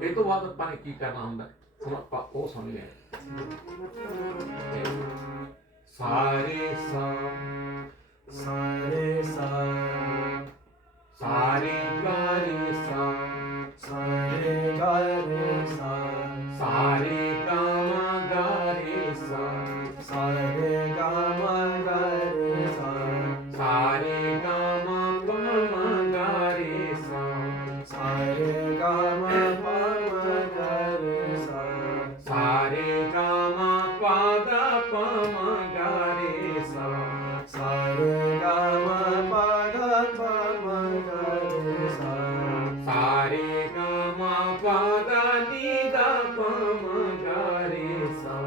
ਇਹ ਤੋਂ ਬਾਅਦ ਆਪਾਂ ਨੇ ਕੀ ਕਰਨਾ ਹੁੰਦਾ ਹੁਣ ਆਪਾਂ ਉਹ ਸੁਣਦੇ ਹਾਂ ਸਾਰੇ ਸਾ ਸਾਰੇ ਸਾ ਸਾਰੇ ਗਾ ਰੇ ਸਾ ਸਾਰੇ ਗਾ ਰੇ ਸਾ ਸਾਰੇ ਗਾ ਮਾ ਗਾ ਰੇ ਸਾ ਸਾਰੇ ਗਾ ਮਾ ਗਾ ਰੇ ਸਾ ਸਾਰੇ ਗਾ ਮਾ ਪਾ ਮਾ ਗਾ ਰੇ ਸਾ ਸਾਰੇ ਗਾ ਮਾ ਪਾ ਮਾ ਗਾ ਰੇ ਸਾ ਸਾਰੇ ਗਾ ਮਾ ਪਾ ਦਾ ਪਾ ਮਾ ਗਾ ਰੇ ਸਾ ਸਾਰੇ ਗਾ ਮਾ ਪਾ ਦਾ ਪਾ ਮਾ ਗਾ ਰੇ ਸਾ ਸਾਰੇ ਗਾ ਮਾ ਪਾ ਦਾ ਨੀ ਦਾ ਪਾ ਮਾ ਗਾ ਰੇ ਸਾ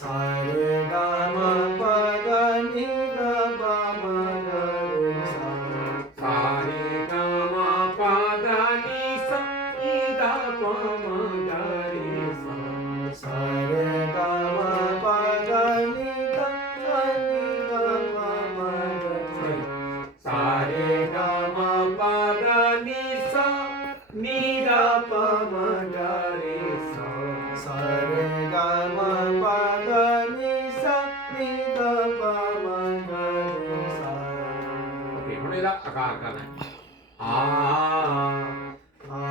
ਸਾਰੇ ਗਾ ਮਾ ਪਾ ਦਾ ਨੀ ਦਾ ਪਾ ਮਾ ਗਾ ਰੇ ਸਾ ਸਾਰੇ ਗਾ ਮਾ ਪਾ ਦਾ ਨੀ ਸਾ ਨੀ ਦਾ ਪਾ ਮਾ ਗਾ ਰੇ ਸਾ ਸਾਰੇ ਗਾ ਮਾ ਪਾ ਦਾ ਨੀ ਦਾ ਪਾ ਮਾ ਗਾ ਰੇ ਸਾਰੇ ਗਾ ਮਾ ਪਾ ਦਾ ਨੀ ਸਾ ਨੀ ਦਾ ਪਾ ਮਾ ਗਾ ਰੇ ਸਾ ਸਾਰੇ ਗਾ ਮਾ ਪਾ ਦਾ ਨੀ ਸਾ ਨੀ ਦਾ ਪਾ ਮਾ ਗਾ ਰੇ ਸਾ ਓਕੇ ਹੁਣ ਇਹਦਾ ਆਕਾਰ ਕਰਨਾ ਹੈ ਆ ਆ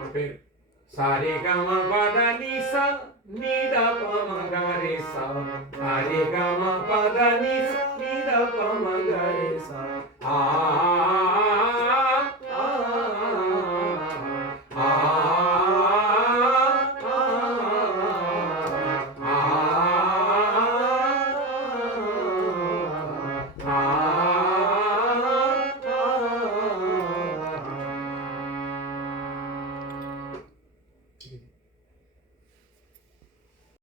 ਆ ਫਿਰ ਸਾਰੇ ਗਾ ਮਾ ਪਾ ਦਾ ਨੀ ਸਾ ਨੀ ਦਾ ਪਾ ਮਾ ਗਾ ਰੇ ਸਾ ਸਾਰੇ ਗਾ ਮਾ ਪਾ ਦਾ ਨੀ ਸਾ ਨੀ ਦਾ ਪਾ ਮਾ ਗਾ ਰੇ ਸਾ ਆ